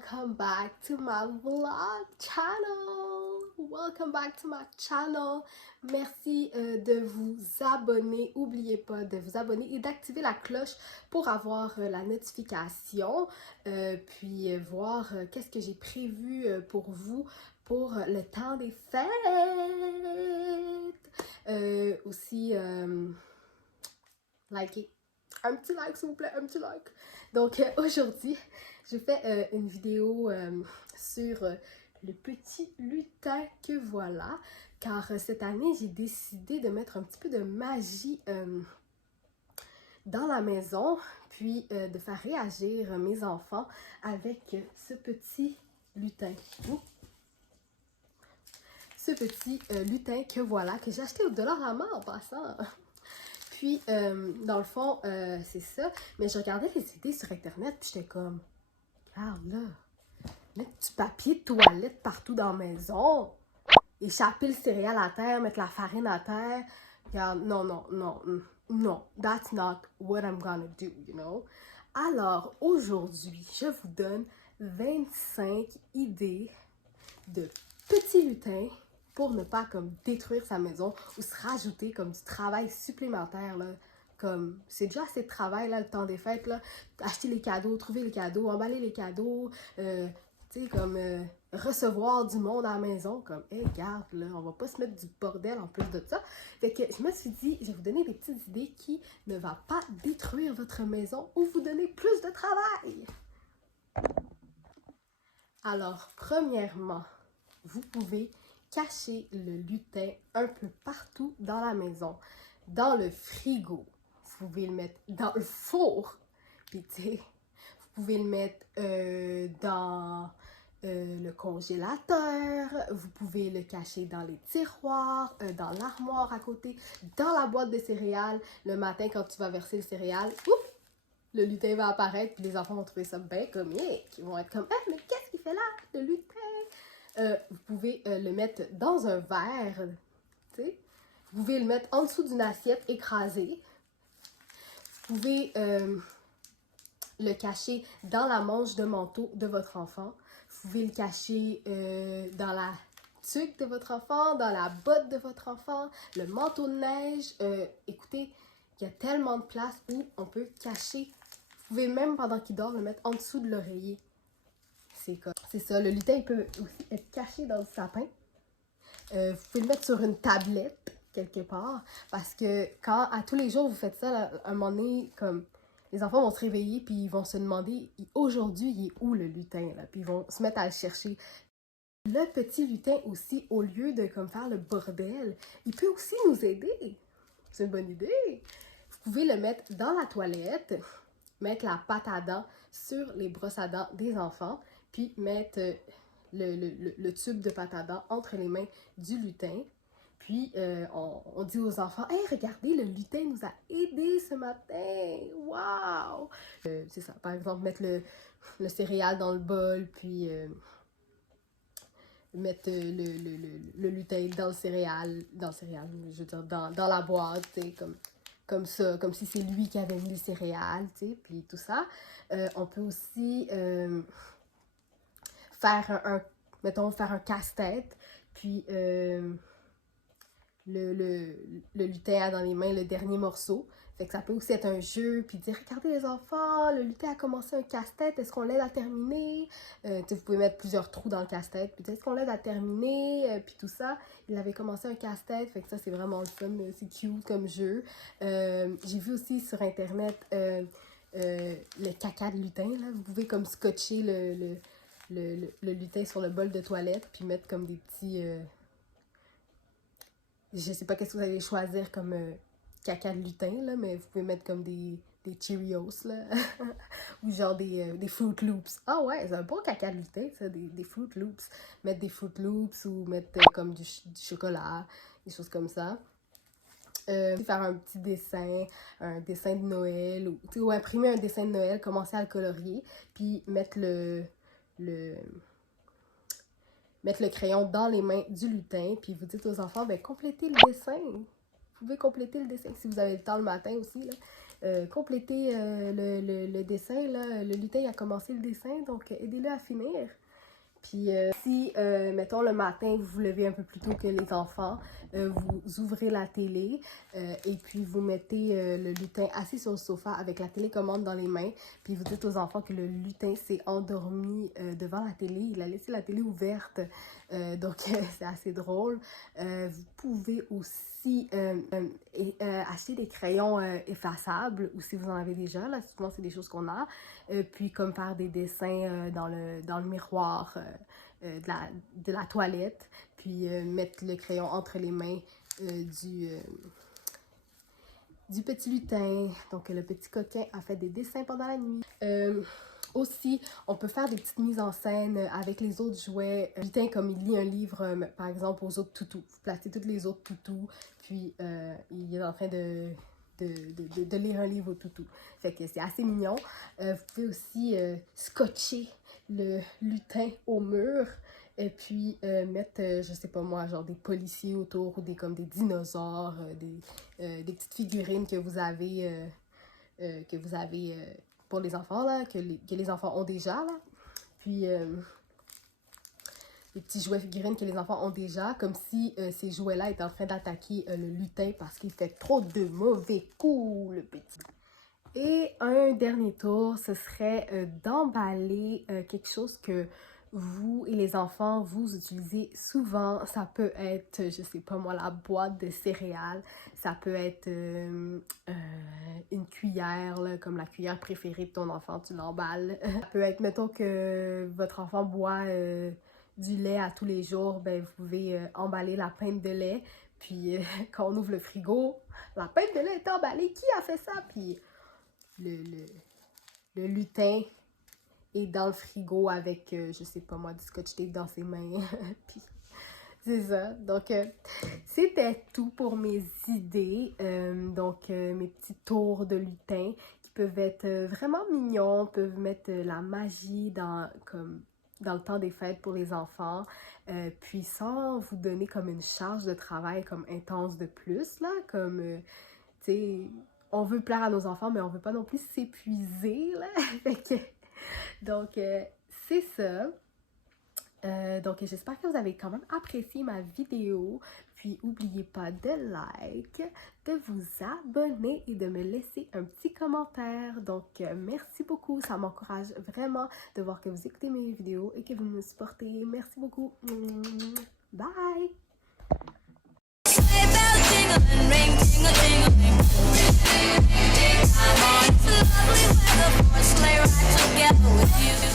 welcome back to my vlog channel. Welcome back to my channel. Merci de vous abonner. N'oubliez pas de vous abonner et d'activer la cloche pour avoir la notification. Puis voir qu'est-ce que j'ai prévu pour vous pour le temps des fêtes. Aussi, likez. Un petit like s'il vous plaît, un petit like. Donc aujourd'hui, je fais une vidéo sur le petit lutin que voilà. Car cette année, j'ai décidé de mettre un petit peu de magie dans la maison. Puis de faire réagir mes enfants avec ce petit lutin. Ce petit lutin que voilà, que j'ai acheté au Dollarama en passant. Puis, dans le fond, c'est ça. Mais je regardais les idées sur Internet, puis j'étais comme, regarde là, mettre du papier de toilette partout dans la maison, échapper le céréal à terre, mettre la farine à terre. Regarde, non, that's not what I'm gonna do, you know. Alors, aujourd'hui, je vous donne 25 idées de petits lutins pour ne pas comme détruire sa maison ou se rajouter comme du travail supplémentaire là. Comme c'est déjà assez de travail là, le temps des fêtes là, acheter les cadeaux, trouver les cadeaux, emballer les cadeaux, tu sais comme recevoir du monde à la maison, comme hey, regarde là, on va pas se mettre du bordel en plus de ça. Fait que je me suis dit, je vais vous donner des petites idées qui ne vont pas détruire votre maison ou vous donner plus de travail. Alors, premièrement, vous pouvez cacher le lutin un peu partout dans la maison. Dans le frigo, vous pouvez le mettre dans le four, puis tu sais, vous pouvez le mettre dans le congélateur, vous pouvez le cacher dans les tiroirs, dans l'armoire à côté, dans la boîte de céréales. Le matin, quand tu vas verser le céréal, oups, le lutin va apparaître, puis les enfants vont trouver ça bien comique. Ils vont être comme, mais qu'est-ce qu'il fait là, le lutin? Vous pouvez le mettre dans un verre, tu sais. Vous pouvez le mettre en dessous d'une assiette écrasée. Vous pouvez le cacher dans la manche de manteau de votre enfant. Vous pouvez le cacher dans la tuque de votre enfant, dans la botte de votre enfant, le manteau de neige. Écoutez, il y a tellement de place où on peut cacher. Vous pouvez même, pendant qu'il dort, le mettre en dessous de l'oreiller. C'est ça, le lutin il peut aussi être caché dans le sapin. Vous pouvez le mettre sur une tablette quelque part, parce que quand à tous les jours vous faites ça, là, à un moment donné, comme les enfants vont se réveiller puis ils vont se demander aujourd'hui il est où le lutin là, puis ils vont se mettre à le chercher. Le petit lutin aussi, au lieu de comme faire le bordel, il peut aussi nous aider. C'est une bonne idée. Vous pouvez le mettre dans la toilette, mettre la pâte à dents sur les brosses à dents des enfants, puis mettre le tube de pâte à dents entre les mains du lutin. Puis on dit aux enfants, hey, regardez, le lutin nous a aidés ce matin. Waouh! C'est ça, par exemple, mettre le céréal dans le bol, puis mettre le lutin dans le céréal, je veux dire, dans la boîte, tu sais, comme ça, comme si c'est lui qui avait mis les céréales, tu sais, puis tout ça. On peut aussi faire faire un casse-tête, puis le lutin a dans les mains le dernier morceau. Fait que ça peut aussi être un jeu, puis dire, regardez les enfants, le lutin a commencé un casse-tête, est-ce qu'on l'aide à terminer? Vous pouvez mettre plusieurs trous dans le casse-tête, puis est-ce qu'on l'aide à terminer? Puis tout ça, il avait commencé un casse-tête, fait que ça c'est vraiment le fun, c'est cute comme jeu. J'ai vu aussi sur internet le caca de lutin, là. Vous pouvez comme scotcher le lutin sur le bol de toilette, puis mettre comme des petits... je sais pas qu'est-ce que vous allez choisir comme caca de lutin, là, mais vous pouvez mettre comme des Cheerios, là, ou genre des Fruit Loops. Ah ouais, c'est un bon caca de lutin, ça, des Fruit Loops. Mettre des Fruit Loops ou mettre comme du chocolat, des choses comme ça. Faire un petit dessin, un dessin de Noël, ou imprimer un dessin de Noël, commencer à le colorier, puis mettre mettre le crayon dans les mains du lutin, puis vous dites aux enfants, ben complétez le dessin. Vous pouvez compléter le dessin si vous avez le temps le matin aussi, là. compléter le dessin, là. Le lutin a commencé le dessin, donc aidez-le à finir. Puis si, mettons, le matin, vous vous levez un peu plus tôt que les enfants, vous ouvrez la télé et puis vous mettez le lutin assis sur le sofa avec la télécommande dans les mains. Puis vous dites aux enfants que le lutin s'est endormi devant la télé. Il a laissé la télé ouverte. Donc, c'est assez drôle. Vous pouvez aussi acheter des crayons effaçables ou si vous en avez déjà. Là, souvent, c'est des choses qu'on a. Puis comme faire des dessins dans le miroir de la toilette, puis mettre le crayon entre les mains du petit lutin. Donc le petit coquin a fait des dessins pendant la nuit. Aussi, on peut faire des petites mises en scène avec les autres jouets. Lutin, comme il lit un livre, par exemple, aux autres toutous. Vous placez tous les autres toutous, puis il est en train de lire un livre au toutou. Fait que c'est assez mignon. Vous pouvez aussi scotcher le lutin au mur et puis mettre, je sais pas moi, genre des policiers autour ou comme des dinosaures, des petites figurines que vous avez pour les enfants, là, que les enfants ont déjà, là. Puis les petits jouets figurines que les enfants ont déjà, comme si ces jouets-là étaient en train d'attaquer le lutin parce qu'il fait trop de mauvais coups, le petit. Et un dernier tour, ce serait d'emballer quelque chose que vous et les enfants, vous utilisez souvent. Ça peut être, je sais pas moi, la boîte de céréales. Ça peut être une cuillère, là, comme la cuillère préférée de ton enfant, tu l'emballes. Ça peut être, mettons que votre enfant boit du lait à tous les jours, ben vous pouvez emballer la pinte de lait. Puis quand on ouvre le frigo, la pinte de lait est emballée. Qui a fait ça? Puis le lutin est dans le frigo avec, je sais pas moi, du scotch tape dans ses mains. Puis c'est ça. Donc, c'était tout pour mes idées. Mes petits tours de lutin qui peuvent être vraiment mignons, peuvent mettre la magie dans le temps des fêtes pour les enfants, puis sans vous donner comme une charge de travail comme intense de plus, là, comme, tu sais, on veut plaire à nos enfants, mais on veut pas non plus s'épuiser, là. Donc, c'est ça. Donc, j'espère que vous avez quand même apprécié ma vidéo. Puis, n'oubliez pas de like, de vous abonner et de me laisser un petit commentaire. Donc, merci beaucoup. Ça m'encourage vraiment de voir que vous écoutez mes vidéos et que vous me supportez. Merci beaucoup.